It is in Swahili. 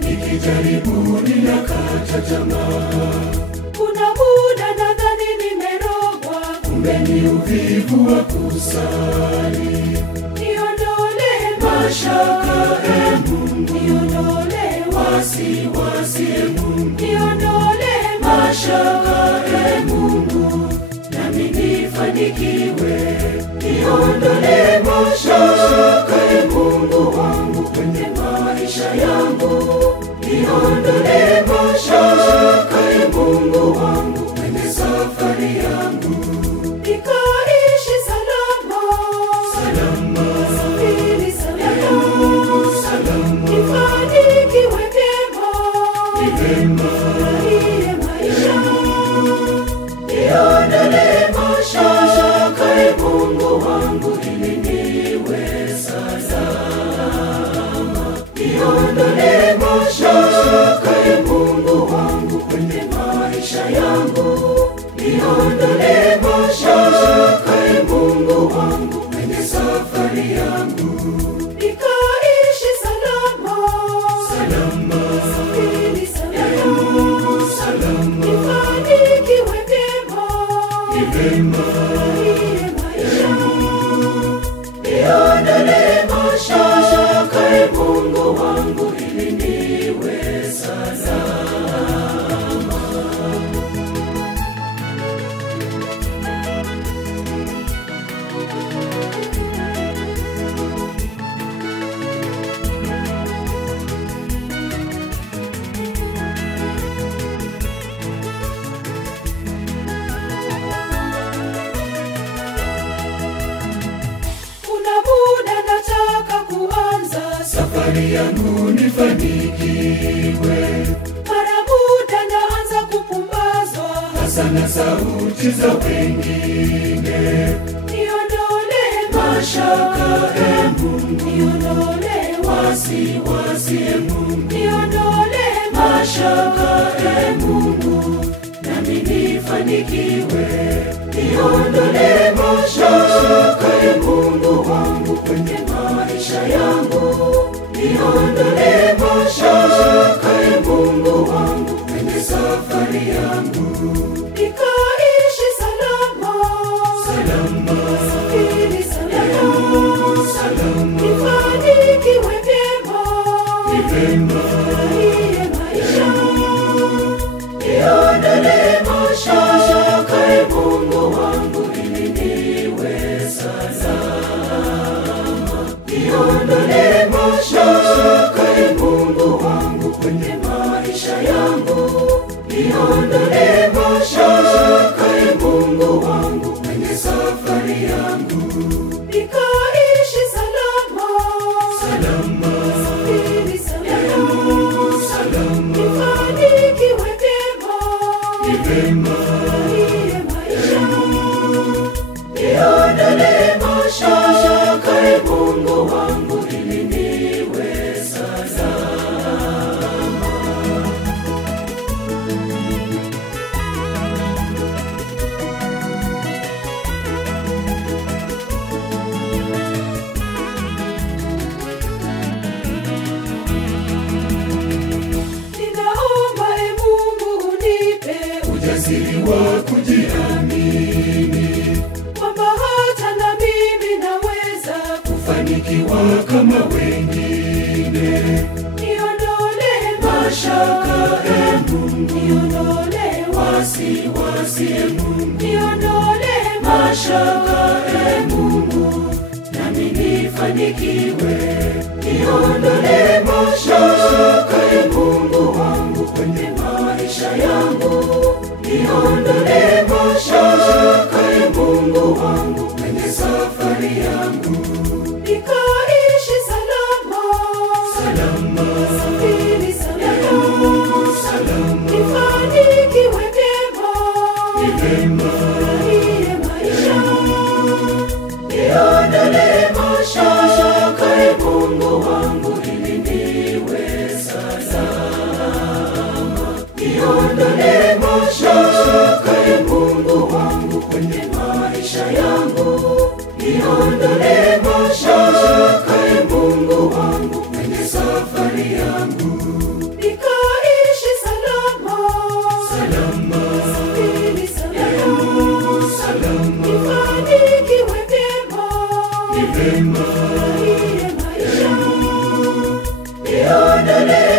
Nikijaribu ninakata tamaa. Kuna muda nadhani nimerogwa, kumbe ni uvivu wa kusali. Niondole mashaka Mungu, niondole wasiwasi Mungu, niondole mashaka Mungu, nami nifanikiwe. Niondole mashaka Mungu wangu kwenye maisha yangu. Niondole mashaka Mungu wangu kwenye safari yangu. Nikaishi salama, salama, safiri salama, salama, nifanikiwe vyema, nifurahie maisha. Niondole mashaka Mungu wangu ili niwe salama. Niondole mashaka Mungu wangu kwenye maisha yangu. Niondole mashaka Mungu wangu kwenye safari yangu. Nikaishi salama, salama, safiri salama, salama, nifanikiwe vyema, nifurahie maisha. Niondole mashaka Mungu wangu ili niwe salama. Kuna muda nataka kuanza safari yangu nifanikiwe. Mara muda naanza kupumbazwa hasa na sauti za wengine. Niondole mashaka Mungu, niondole wasiwasi Mungu, niondole mashaka Mungu, nami nifanikiwe. Niondole mashaka Mungu wangu kwenye maisha yangu. Niondole mashaka Mungu wangu kwenye safari yangu. Nikaishi salama, salama, safiri salama, salama, nifanikiwe vyema, nifurahie maisha. Niondole mashaka Mungu wangu ili niwe salama. Niondole mashaka Mungu wangu kwenye maisha yangu. Niondole mashaka Mungu wangu kwenye safari yangu. Nikaishi salama, salama, safiri salama, salama, nifanikiwe vyema, nifurahie maisha. Niondole mashaka Mungu wangu ili niwe salama. Ninaomba Mungu unipe ujasiri wa kujiamini, kwamba hata na mimi naweza kufanikiwa kama wengine. Niondole mashaka Mungu, niondole wasiwasi Mungu, niondole mashaka Mungu, nami nifanikiwe. Niondole mashaka Mungu wangu kwenye maisha yangu. Niondole mashaka Mungu wangu kwenye safari yangu. Nikaishi salama, salama, safiri salama, safari yangu, nikaishi salama, salama, safiri salama, salama, nifanikiwe vyema, ni vyema, maisha, niondolee